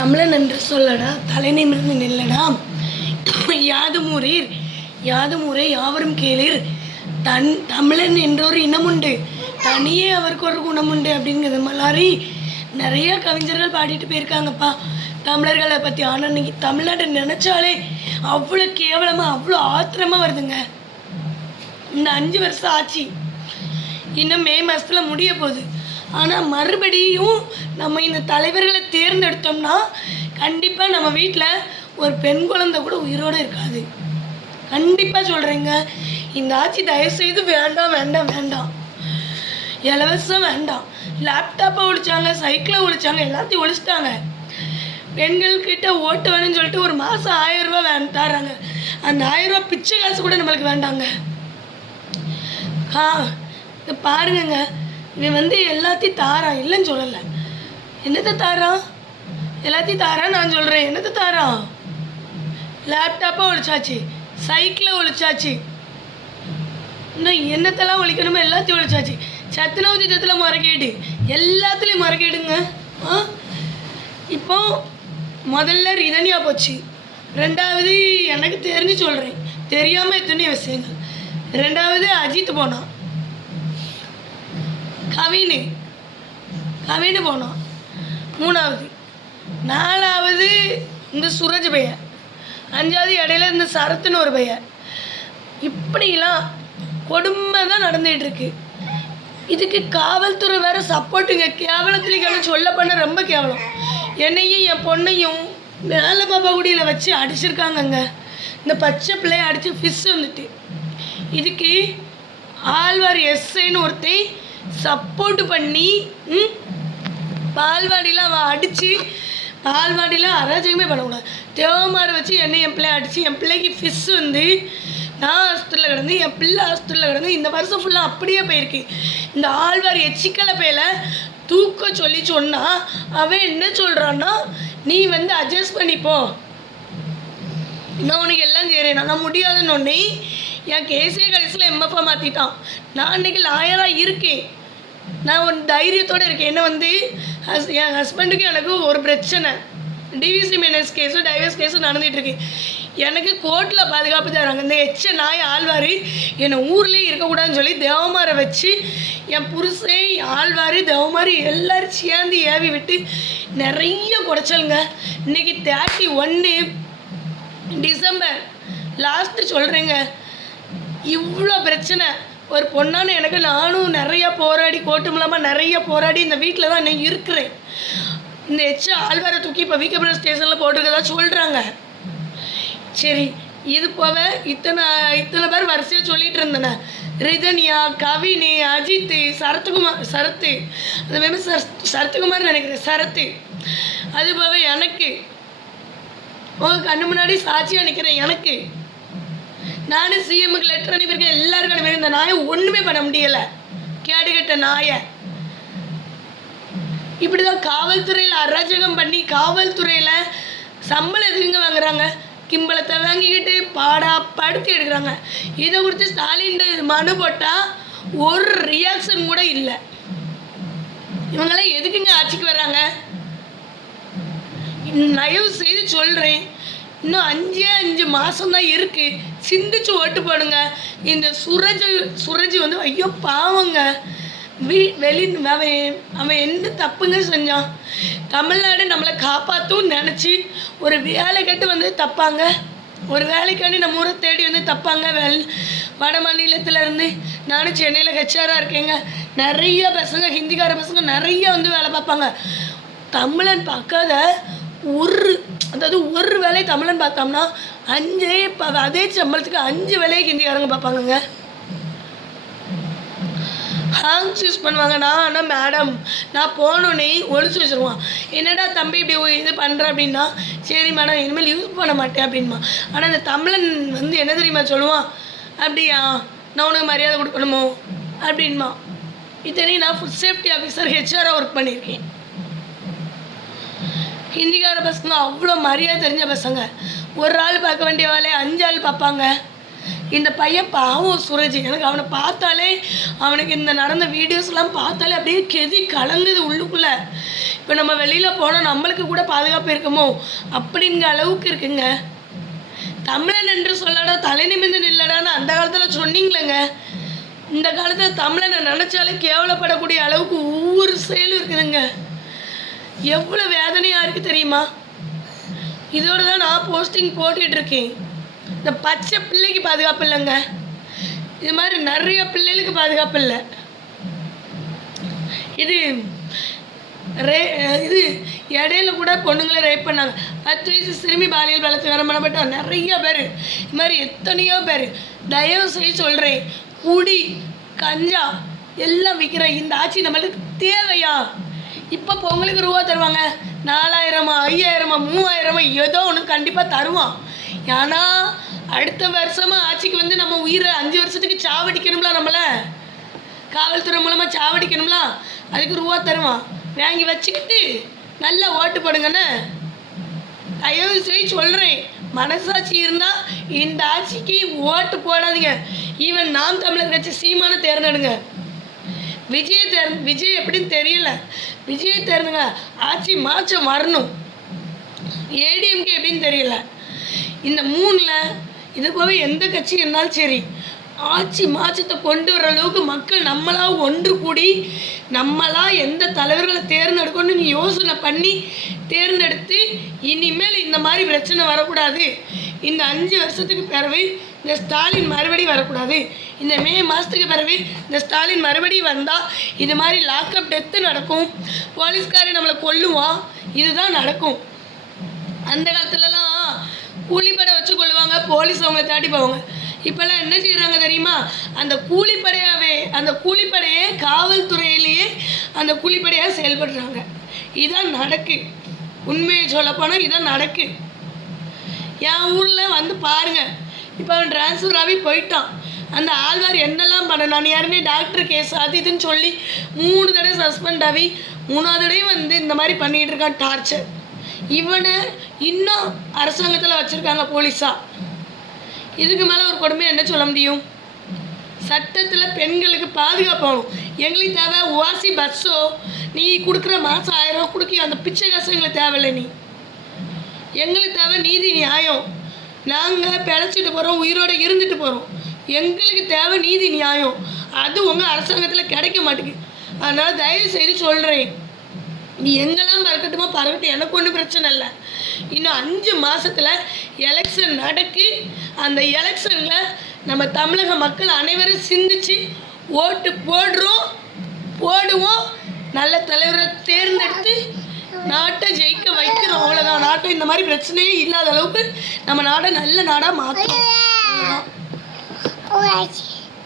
தமிழன் என்று சொல்லடா தலை நிமிர்ந்து நில்லடா. யாதுமூரீர் யாதுமூரே யாவரும் கேளீர். தமிழன் என்றொரு இனமுண்டு, தனியே அவருக்கு ஒரு குணமுண்டு அப்படிங்கிறது மாதிரி நிறைய கவிஞர்கள் பாடிட்டு போயிருக்காங்கப்பா தமிழர்களை பற்றி. ஆனால் இன்னைக்கு தமிழ்நாட்டை நினச்சாலே அவ்வளோ கேவலமாக அவ்வளோ ஆத்திரமாக வருதுங்க. இந்த 5 வருஷம் ஆச்சு, இன்னும் மே மாதத்தில் முடிய போகுது. ஆனால் மறுபடியும் நம்ம இந்த தலைவர்களை தேர்ந்தெடுத்தோம்னா கண்டிப்பாக நம்ம வீட்டில் ஒரு பெண் குழந்தை கூட உயிரோடு இருக்காது. கண்டிப்பாக சொல்கிறேங்க, இந்த ஆட்சி தயவுசெய்து வேண்டாம் வேண்டாம் வேண்டாம். இலவசம் வேண்டாம். லேப்டாப்பை ஒழிச்சாங்க, சைக்கிளை ஒழிச்சாங்க, எல்லாத்தையும் ஒழிச்சிட்டாங்க. பெண்கள்கிட்ட ஓட்டு வேணும்னு சொல்லிட்டு ஒரு மாதம் 1000 ரூபா தராங்க. அந்த 1000 ரூபா பிச்சை காசு கூட நம்மளுக்கு வேண்டாங்க. பாருங்க, இவன் எல்லாத்தையும் தாரான், இல்லைன்னு சொல்லலை. என்னத்தை தாரான்? எல்லாத்தையும் தாரான் நான் சொல்கிறேன். என்னத்தை தாரான்? லேப்டாப்பை ஒழிச்சாச்சு, சைக்கிளை ஒழிச்சாச்சு, இன்னும் என்னத்தெல்லாம் ஒழிக்கணுமோ எல்லாத்தையும் ஒழிச்சாச்சு. சத்துணவு திட்டத்தில் முறைகேடு, எல்லாத்துலேயும் முறைகேடுங்க. இப்போ முதல்ல ரிதன்யா போச்சு. 2வது எனக்கு தெரிஞ்சு சொல்கிறேன், தெரியாமல் எத்தனை விஷயங்கள். 2வது அஜித் போனான், கவின்னு போனான். 3வது, 4வது இந்த சுரஜ் பையன், 5வது இடையில இந்த சரத்துன்னு ஒரு பையன். இப்படிலாம் கொடுமை தான் நடந்துகிட்ருக்கு. இதுக்கு காவல்துறை வேறு சப்போர்ட்டுங்க. கேவலத்துலேயும் சொல்ல பண்ண ரொம்ப கேவலம். என்னையும் என் பொண்ணையும் மேலே பாப்பாக்குடியில் வச்சு அடிச்சிருக்காங்கங்க. இந்த பச்சை பிள்ளைய அடித்து ஃபிஷ் வந்துட்டு. இதுக்கு ஆழ்வார் எஸ்ஐன்னு ஒருத்தன் சப்போர்ட்டு பண்ணி பால்வாடியில் அவன் அடித்து, பால்வாடியில் அராஜகமே பண்ணக்கூடாது. தேவமாரை வச்சு என்னை என் பிள்ளை அடித்து, என் பிள்ளைக்கு ஃபிஷ் வந்து நான் ஹாஸ்பிட்டலில் கிடந்து, என் பிள்ளை ஹாஸ்பிட்டலில் கிடந்து இந்த வருஷம் ஃபுல்லாக அப்படியே போயிருக்கு. இந்த ஆழ்வார் எச்சிக்கலை பேல தூக்க சொல்லி சொன்னால் அவன் என்ன சொல்கிறான்னா, நீ அட்ஜஸ்ட் பண்ணிப்போ, நான் உனக்கு எல்லாம் செய்கிறேன். நான் முடியாதுன்னு ஒன்னே என் கேஸே கடைசியில் எம்எஃப்ஆ மாற்றிட்டான். நான் இன்றைக்கி லாயராக இருக்கேன், நான் ஒரு தைரியத்தோடு இருக்கேன். என்ன என் ஹஸ்பண்டுக்கு எனக்கு ஒரு பிரச்சனை, டிவிசி மைனஸ் கேஸும் டைவர்ஸ் கேஸும் நடந்துகிட்ருக்கு. எனக்கு கோர்ட்டில் பாதுகாப்பு தராங்க. இந்த நாய் ஆழ்வார் என்னை ஊர்லேயே இருக்கக்கூடாதுன்னு சொல்லி தேவமாரை வச்சு என் புருஷன் ஆழ்வார் தேவமாரி எல்லோரும் சேர்ந்து ஏவி விட்டு நிறைய குறைச்சலுங்க. இன்றைக்கி 31 டிசம்பர் லாஸ்ட்டு சொல்கிறேங்க. இவ்வளோ பிரச்சனை ஒரு பொண்ணான எனக்கு, நானும் நிறையா போராடி, கோர்ட்டு மூலமாக நிறைய போராடி இந்த வீட்டில் தான் நான் இருக்கிறேன். இந்த ஆழ்வாரை தூக்கி இப்போ விகேபுரம் ஸ்டேஷனில் போட்டிருக்கதா சொல்கிறாங்க. சரி, இது போக இத்தனை பேர் வரிசையாக சொல்லிகிட்டு இருந்தேன். ரிதன்யா, கவினி, அஜித், சரத்து அதுமாரி சரத்குமார் நினைக்கிறேன், சரத்து. அது போக எனக்கு உங்கள் கண்ணு முன்னாடி சாட்சியாக நிற்கிறேன். எனக்கு நானும் சிஎம்முக்கு லெட்டர் அனுப்பியிருக்கேன், எல்லாருக்கும் அனுப்பியிருக்கேன். இந்த நாயை ஒன்றுமே பண்ண முடியலை, கேடுகட்ட நாயை. இப்படி தான் காவல்துறையில் அராஜகம் பண்ணி, காவல்துறையில் சம்பளம் எதுக்குங்க வாங்குறாங்க? கிம்பளத்தை வாங்கிக்கிட்டு படுத்தி எடுக்கிறாங்க. இதை குறித்து ஸ்டாலின் மனு போட்டால் ஒரு ரியாக்ஷன் கூட இல்லை. இவங்கெல்லாம் எதுக்குங்க ஆட்சிக்கு வர்றாங்க? தயவு செய்து சொல்கிறேன், இன்னும் 5 மாதம்தான் இருக்குது. சிந்திச்சு ஓட்டு போடுங்க. இந்த சுரஜ் ஐயோ பாவங்க, அவன் எந்த தப்புங்க செஞ்சான்? தமிழ்நாடு நம்மளை காப்பாற்றும் நினச்சி ஒரு வேலை கட்டு தப்பாங்க. ஒரு வேலைக்காண்டி நம்ம ஊரை தேடி தப்பாங்க. வட மாநிலத்திலேருந்து நானும் சென்னையில் ஹெச்ஆராக இருக்கேங்க. நிறைய பசங்க, ஹிந்திக்கார பசங்க நிறைய வேலை பார்ப்பாங்க. தமிழன் பார்க்காத ஒரு வேலையை தமிழன் பார்த்தோம்னா அதே சம்பளத்துக்கு 5 வேலையை ஹிந்திக்காரங்க பார்ப்பாங்கங்க. Hanks use பண்ணுவாங்கண்ணா. ஆனால் மேடம் நான் போனோன்னே ஒழிச்சு வச்சுருவான். என்னடா தம்பி இப்படி இது பண்ணுற அப்படின்னா, சரி மேடம் இனிமேல் யூஸ் பண்ண மாட்டேன் அப்படின்மா. ஆனால் இந்த தமிழன் என்ன தெரியுமா சொல்லுவான்? அப்படியா, நான் உனக்கு மரியாதை கொடுக்கணுமோ அப்படின்மா. இத்தனையும் நான் ஃபுட் சேஃப்டி ஆஃபீஸர் ஹெச்ஆராக ஒர்க் பண்ணியிருக்கேன். ஹிந்திக்கார பசங்க அவ்வளோ மரியாதை தெரிஞ்ச பசங்க. ஒரு ஆள் பார்க்க வேண்டிய வேலையை 5 ஆள் பார்ப்பாங்க. இந்த பையன் பாவம் சூரஜ், எனக்கு அவனை பார்த்தாலே, அவனுக்கு இந்த நடந்த வீடியோஸ்லாம் பார்த்தாலே அப்படியே கெதி கலங்குது உள்ளுக்குள்ளே. இப்போ நம்ம வெளியில் போனால் நம்மளுக்கு கூட பாதுகாப்பு இருக்குமோ அப்படிங்கிற அளவுக்கு இருக்குங்க. தமிழன் என்று சொல்லடா தலை நிமிர்ந்து நில்லடான்னு அந்த காலத்தில் சொன்னீங்களேங்க. இந்த காலத்தில் தமிழனை நினச்சாலே கேவலப்படக்கூடிய அளவுக்கு ஒவ்வொரு செயலும் இருக்குதுங்க. எவ்வளோ வேதனையாக இருக்குது தெரியுமா? இதோடு தான் நான் போஸ்டிங் போட்டுட்ருக்கேன். இந்த பச்சை பிள்ளைக்கு பாதுகாப்பு இல்லைங்க, இது மாதிரி நிறைய பிள்ளைகளுக்கு பாதுகாப்பு இல்லை. இது இது இடையில கூட பொண்ணுங்களை ரேப் பண்ணாங்க. 10 வயசு சிறுமி பாலியல் பலாத்காரம் பண்ணப்பட்ட நிறைய பேர், இது மாதிரி எத்தனையோ பேர். தயவு செய்து சொல்கிறேன், குடி கஞ்சா எல்லாம் விற்கிற இந்த ஆட்சி நம்மளுக்கு தேவையா? இப்போ பொங்கலுக்கு ரூபா தருவாங்க, 4000 5000 3000 ஏதோ ஒன்று கண்டிப்பாக தருவான். ஏன்னா அடுத்த வருஷமாக ஆட்சிக்கு வந்து நம்ம உயிரை 5 வருஷத்துக்கு சாவடிக்கணும்ல, நம்மளை காவல்துறை மூலமாக சாவடிக்கணும்ல, அதுக்கு ரூபா தருவான். வாங்கி வச்சுக்கிட்டு நல்லா ஓட்டு போடுங்கண்ணே. தயவு செய்து சொல்கிறேன், மனசாட்சி இருந்தால் இந்த ஆட்சிக்கு ஓட்டு போடாதீங்க. ஈவன் நாம் தமிழர் கட்சி சீமானை தேர்ந்தெடுங்க. விஜய் எப்படின்னு தெரியல, விஜயை தேர்ந்துங்க. ஆட்சி மாற்றம் வரணும். ஏடிஎம்கே எப்படின்னு தெரியல. இந்த 3ல் இது போக எந்த கட்சி இருந்தாலும் சரி, ஆட்சி மாற்றத்தை கொண்டு வர அளவுக்கு மக்கள் நம்மளாக ஒன்று கூடி நம்மளாக எந்த தலைவர்களை தேர்ந்தெடுக்கணும்னு யோசனை பண்ணி தேர்ந்தெடுத்து இனிமேல் இந்த மாதிரி பிரச்சனை வரக்கூடாது. இந்த 5 வருஷத்துக்கு பிறகு இந்த ஸ்டாலின் மறுபடியும் வரக்கூடாது. இந்த மே மாதத்துக்கு பிறகு இந்த ஸ்டாலின் மறுபடியும் வந்தால் இது மாதிரி லாக்அப் டெத்து நடக்கும், போலீஸ்காரன் நம்மளை கொல்லுவான், இதுதான் நடக்கும். அந்த காலத்துலலாம் கூலிப்படை வச்சு கொள்ளுவாங்க, போலீஸ் அவங்கள தாட்டி போவாங்க. இப்போல்லாம் என்ன செய்கிறாங்க தெரியுமா? அந்த கூலிப்படையே காவல்துறையிலேயே அந்த கூலிப்படையாக செயல்படுறாங்க. இதான் நடக்கு. உண்மையை சொல்லப்போனால் இதான் நடக்கு. என் ஊரில் வந்து பாருங்கள், இப்போ அவன் ட்ரான்ஸ்ஃபர் ஆகி போயிட்டான். அந்த ஆழ்வார் என்னெல்லாம் பண்ண, நான் யாருமே டாக்டர் கேஸ் அது இதுன்னு சொல்லி 3 தடவை சஸ்பெண்ட் ஆகி 3ஆவது தடவை வந்து இந்த மாதிரி பண்ணிகிட்டு இருக்கான் டார்ச்சர். இவனை இன்னும் அரசாங்கத்தில் வச்சுருக்காங்க போலீஸாக. இதுக்கு மேலே ஒரு கொடுமை என்ன சொல்ல முடியும்? சட்டத்தில் பெண்களுக்கு பாதுகாப்பாகணும். எங்களுக்கு தேவை ஓசி பஸ்ஸோ, நீ கொடுக்குற மாதம் 1000 ரூபா கொடுக்கி அந்த பிச்சை காசு எங்களுக்கு தேவையில்லை. எங்களுக்கு தேவை நீதி நியாயம். நாங்கள் பிழைச்சிட்டு போகிறோம், உயிரோடு இருந்துட்டு போகிறோம். எங்களுக்கு தேவை நீதி நியாயம். அது உங்கள் அரசாங்கத்தில் கிடைக்க மாட்டேங்குது. அதனால் தயவு செய்து சொல்கிறேன், நீ எங்கெல்லாம் பறக்கட்டும், எனக்கு ஒன்றும் பிரச்சனை இல்லை. இன்னும் 5 மாதத்தில் எலெக்ஷன் நடக்கு. அந்த எலெக்ஷனில் நம்ம தமிழக மக்கள் அனைவரும் சிந்திச்சு ஓட்டு போடுவோம். நல்ல தலைவரை தேர்ந்தெடுத்து நாட்டை ஜெயிக்க வைக்கிறோம். அவ்வளோதான். நாட்டை இந்த மாதிரி பிரச்சனையே இல்லாத அளவுக்கு நம்ம நாடை நல்ல நாடாக மாற்றணும்.